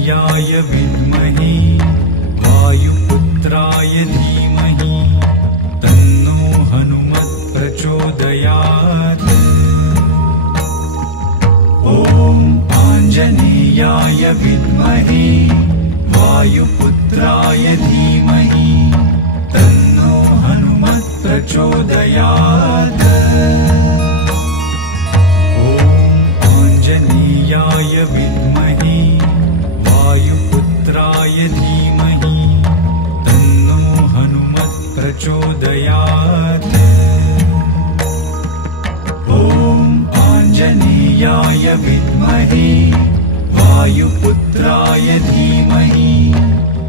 आञ्जनेयाय विद्महे वायुपुत्राय धीमहि तन्नो हनुमत् प्रचोदयात्। ॐ आञ्जनेयाय विद्महे वायुपुत्राय धीमहि तन्नो हनुमत् प्रचोदयात्। ॐ आञ्जनेयाय विद्महे वायुपुत्राय धीमहि तन्नो हनुमत् प्रचोदयात्। ॐ आञ्जनेयाय विद्महे वायुपुत्राय धीमहि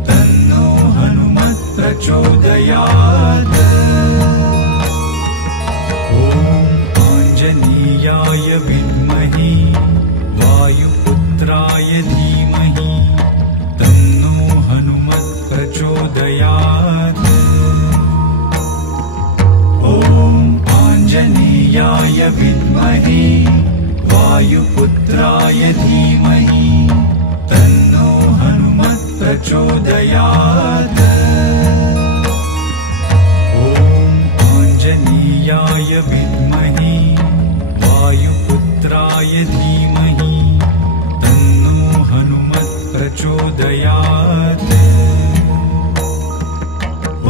तन्नो हनुमत् प्रचोदयात्। ॐ आञ्जनेयाय विद्महे वायुपुत्राय धीमहि तन्नो हनुमत् प्रचोदयात्। ॐ आञ्जनेयाय विद्महे वायुपुत्राय धीमहि तन्नो हनुमत् प्रचोदयात्। ॐ आञ्जनेयाय विद्महे वायुपुत्राय धीमहि तन्नो हनुमत् प्रचोदयात्।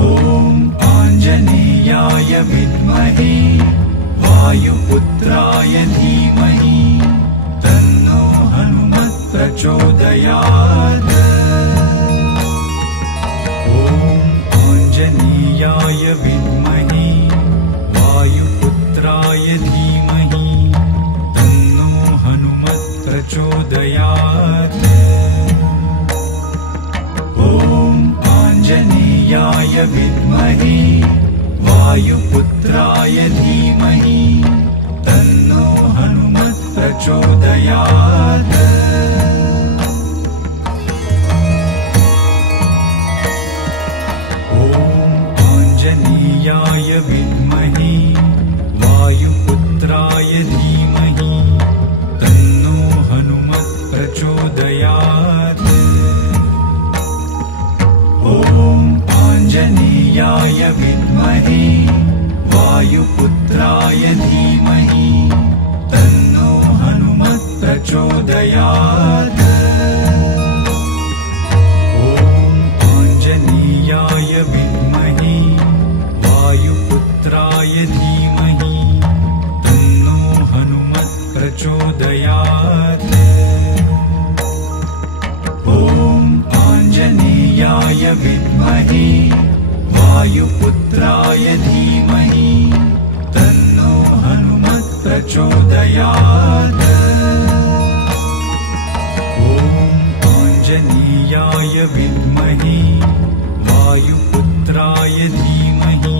ॐ आञ्जनेयाय विद्महे वायुपुत्राय धीमहि तन्नो हनुमत् प्रचोदयात्। ॐ आञ्जनेयाय विद्महे वायुपुत्राय धीमहि तन्नो हनुमत् प्रचोदयात्। ॐ आञ्जनेयाय विद्महे वायुपुत्राय धीमहि तन्नो हनुमत् प्रचोदयात्। ॐ आञ्जनेयाय विद्महे वायुपुत्राय धीमहि तन्नो हनुमत् प्रचोदयात्। ॐ आञ्जनेयाय विद्महे वायुपुत्राय धीमहि तन्नो हनुमत् प्रचोदयात्। ॐ आञ्जनेयाय विद्महे वायुपुत्राय धीमहि तन्नो हनुमत् प्रचोदयात्। ॐ आञ्जनेयाय विद्महे वायुपुत्राय धीमहि तन्नो हनुमत् प्रचोदयात्। ॐ आञ्जनेयाय विद्महे वायुपुत्राय धीमहि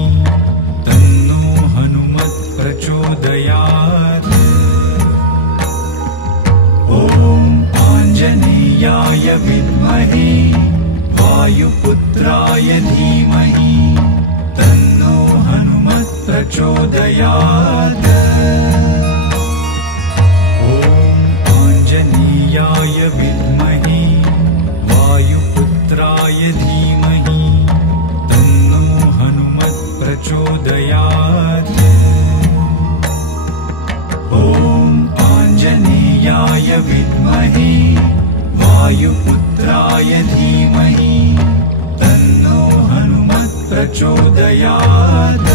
तन्नो हनुमत् प्रचोदयात्। ॐ आञ्जनेयाय विद्महे वायुपुत्राय धीमहि तन्नो हनुमत् प्रचोदयात्। ॐ आञ्जनेयाय विद्महे वायुपुत्राय धीमहि तन्नो हनुमत् प्रचोदयात्। ॐ आञ्जनेयाय विद्महे वायुपुत्राय धीमहि तन्नो हनुमत् प्रचोदयात्।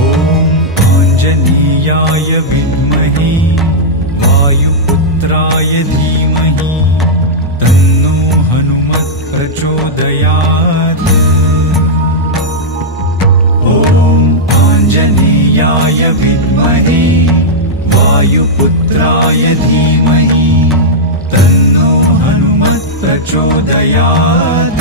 ॐ आञ्जनेयाय विद्महे वायुपुत्राय धीमहि तन्नो हनुमत् प्रचोदयात्। ॐ आञ्जनेयाय विद्महे वायुपुत्राय धीमहि तन्नो हनुमत् प्रचोदयात्।